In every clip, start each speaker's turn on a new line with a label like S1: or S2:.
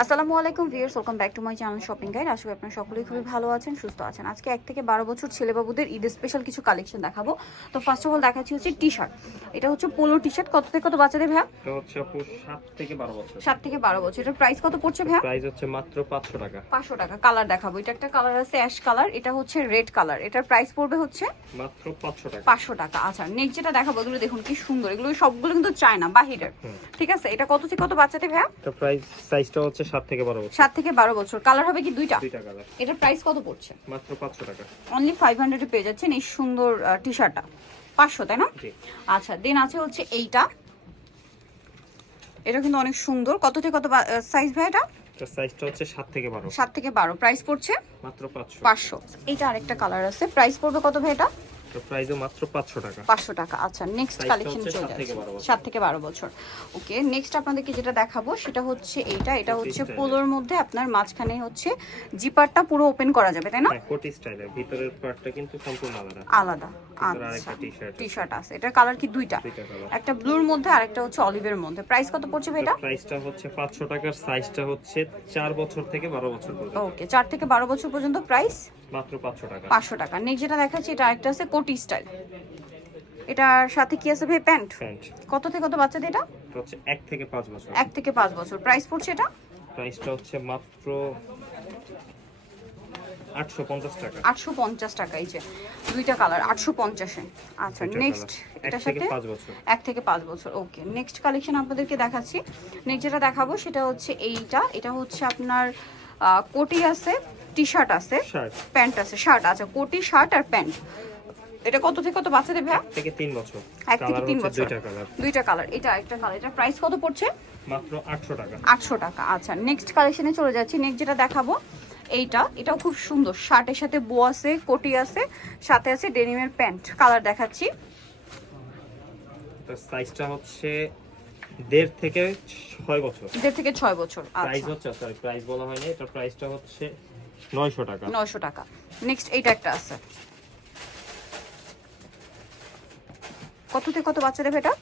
S1: আসসালামু আলাইকুম viewers welcome back to my channel shopping guide. আশা করি আপনারা সকলেই খুবই ভালো আছেন সুস্থ আছেন। আজকে এক থেকে বারো বছর ছেলেবাবুদের ঈদ স্পেশাল কিছু কালেকশন দেখাবো। তো ফার্স্ট অফ অল দেখাচ্ছি হচ্ছে টি শার্ট এটা হচ্ছে পোলো টি শার্ট কত থেকে কত বাচ্চাদের ভাইয়া?
S2: এটা হচ্ছে সাত থেকে বারো বছর।
S1: সাত থেকে বারো বছর। এটার প্রাইস কত পড়ছে ভাইয়া?
S2: প্রাইস হচ্ছে মাত্র পাঁচশো টাকা।
S1: পাঁচশো টাকা। কালার দেখাবো। এটা একটা কালার আছে অ্যাশ কালার এটা হচ্ছে রেড কালার এটার প্রাইস পড়বে হচ্ছে
S2: মাত্র পাঁচশো টাকা।
S1: পাঁচশো টাকা। আচ্ছা নেক্সট যেটা দেখাবো এগুলো দেখুন কি সুন্দর। এগুলো সবগুলো কিন্তু চায় না বাহিরের ঠিক আছে? এটা কত থেকে কত বাচ্চাদের ভাইয়া?
S2: প্রাইস সাইজটা হচ্ছে সাত থেকে বারো বছর।
S1: সাত থেকে বারো বছর। কালার হবে কি দুইটা?
S2: দুইটা কালার
S1: এটার প্রাইস কত পড়ছে?
S2: মাত্র পাঁচশো টাকা।
S1: অনলি ফাইভ হান্ড্রেডে পেয়ে যাচ্ছেন এই সুন্দর টি। শার্টটা পাঁচশো তাই না? আচ্ছা দেন আছে হচ্ছে এইটা। এটা কিন্তু অনেক সুন্দর। কত থেকে কত সাইজ ভাই এটা?
S2: এটা সাইজটা হচ্ছে সাত থেকে বারো।
S1: সাত থেকে বারো। প্রাইস পড়ছে
S2: মাত্র পাঁচশো।
S1: পাঁচশো। এইটা আরেকটা কালার আছে। প্রাইস পড়বে কত ভাই এটা
S2: এটা? প্রাইসও মাত্র পাঁচশো টাকা।
S1: পাঁচশো টাকা। আচ্ছা নেক্সট কালেকশন চলে যাচ্ছে।
S2: বারো
S1: থেকে বারো বছর। ওকে নেক্সট আপনাদেরকে যেটা দেখাবো সেটা হচ্ছে এইটা। এটা হচ্ছে পোলোর মধ্যে আপনার মাঝখানে হচ্ছে জিপারটা পুরো ওপেন করা যাবে তাই না?
S2: হ্যাঁ কোটি স্টাইলের ভিতরের পার্টটা কিন্তু সম্পূর্ণ আলাদা।
S1: আলাদা। আচ্ছা
S2: আরেকটা t-shirt
S1: টি শার্ট আছে। এটার কালার কি দুইটা? একটা ব্লুর মধ্যে আরেকটা হচ্ছে অলিভের মধ্যে। প্রাইস কত পড়ছে এটা?
S2: প্রাইসটা হচ্ছে পাঁচশো টাকার। সাইজটা হচ্ছে চার বছর থেকে বারো বছর পর্যন্ত।
S1: ওকে চার থেকে বারো বছর পর্যন্ত প্রাইস
S2: মাত্র পাঁচশো টাকা।
S1: পাঁচশো টাকা। নেক্সট যেটা দেখাচ্ছি এটা আরেকটা আছে কোটি স্টাইল। এটার সাথে কি আছে ভাই? প্যান্ট। কত থেকে কত বাচ্চাদের এটা?
S2: এটা হচ্ছে এক থেকে পাঁচ বছর।
S1: এক থেকে পাঁচ বছর। প্রাইস পড়ছে এটা?
S2: প্রাইসটা হচ্ছে মাত্র আটশো পঞ্চাশ টাকা।
S1: আটশো পঞ্চাশ টাকা এই যে দুইটা কালার আটশো পঞ্চাশে। আচ্ছা নেক্সট এটার
S2: থেকে
S1: সাথে?
S2: পাঁচ বছর।
S1: এক থেকে পাঁচ বছর ওকে নেক্সট কালেকশন আপনাদেরকে দেখাচ্ছি। নেক্সট যেটা দেখাবো সেটা হচ্ছে এইটা। এটা হচ্ছে আপনার কোটি আছে টি শার্ট আছে প্যান্ট আছে শার্ট আছে কোটি শার্ট আর প্যান্ট। এটা কত থেকে কত বাচ্চাদের ভাইয়া
S2: থেকে তিন বছর।
S1: এক থেকে
S2: কালার
S1: তিন
S2: হচ্ছে
S1: বছর।
S2: দুইটা কালার
S1: দুইটা কালার এটা একটা কালার এটা প্রাইস কত পড়ছে?
S2: মাত্র আটশো টাকা।
S1: আটশো টাকা আচ্ছা। নেক্সট কালেকশনে চলে যাচ্ছি। নেক্সট যেটা দেখাবো এইটা। এটাও খুব সুন্দর। শার্টের সাথে বো আছে কোটি আছে সাথে আছে ডেনিমের প্যান্ট কালার দেখাচ্ছি।
S2: সাইজটা হচ্ছে দেড় থেকে ছয় বছর।
S1: দেড় থেকে ছয় বছর
S2: প্রাইস
S1: আচ্ছা
S2: হচ্ছে সরি প্রাইস বলা হয়নি। এটার প্রাইসটা হচ্ছে নয়শো টাকা।
S1: নয়শো টাকা। নেক্সট এইটা একটা আছে। কত থেকে কত বাচ্চা দেবে এটা?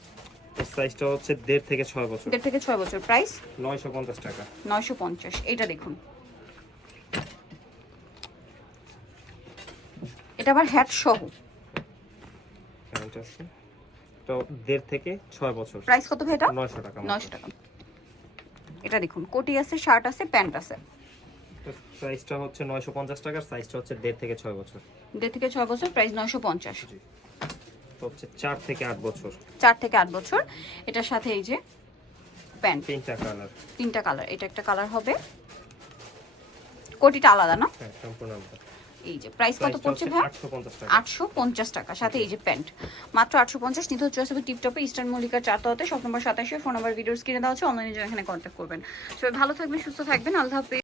S2: সাইজটা হচ্ছে দেড় থেকে ছয় বছর।
S1: দেড় থেকে ছয় বছর। প্রাইস?
S2: নয়শো পঞ্চাশ টাকা।
S1: নয়শো পঞ্চাশ। এইটা দেখুন। এটা আবার হ্যাট সহ।
S2: তো দেড় থেকে ছয় বছর।
S1: প্রাইস কত ভাই এটা?
S2: নয়শো টাকা
S1: নয়শো টাকা। এটা দেখুন কোটি আছে শার্ট আছে প্যান্ট আছে।
S2: প্রাইসটা হচ্ছে নয়শো পঞ্চাশ টাকার সাইজটা হচ্ছে দেড় থেকে ছয় বছর।
S1: দেড় থেকে ছয় বছর প্রাইস নয়শো পঞ্চাশ।
S2: হচ্ছে চার থেকে আট বছর।
S1: চার থেকে আট বছর। এটার সাথে এই যে প্যান্ট।
S2: তিনটা কালার।
S1: তিনটা কালার। এটা একটা কালার হবে। কোটিটা আলাদা না?
S2: হ্যাঁ সম্পূর্ণ আলাদা।
S1: এই যে প্রাইস কত পড়ছে ভাই? আটশো পঞ্চাশ টাকা। সাথে এই যে প্যান্ট। মাত্র আটশো পঞ্চাশ নিতে হচ্ছে আসবে টিপটপে ইস্টার্ন মল্লিকা চারতলাতে শপ নম্বর সাতাশে ফোন নাম্বার ভিডিওস কিনে দেওয়া হচ্ছে অনলাইনে এখানে কন্ট্যাক্ট করবেন। সবাই ভালো থাকবেন সুস্থ থাকবেন। আল্লাহ হাফেজ।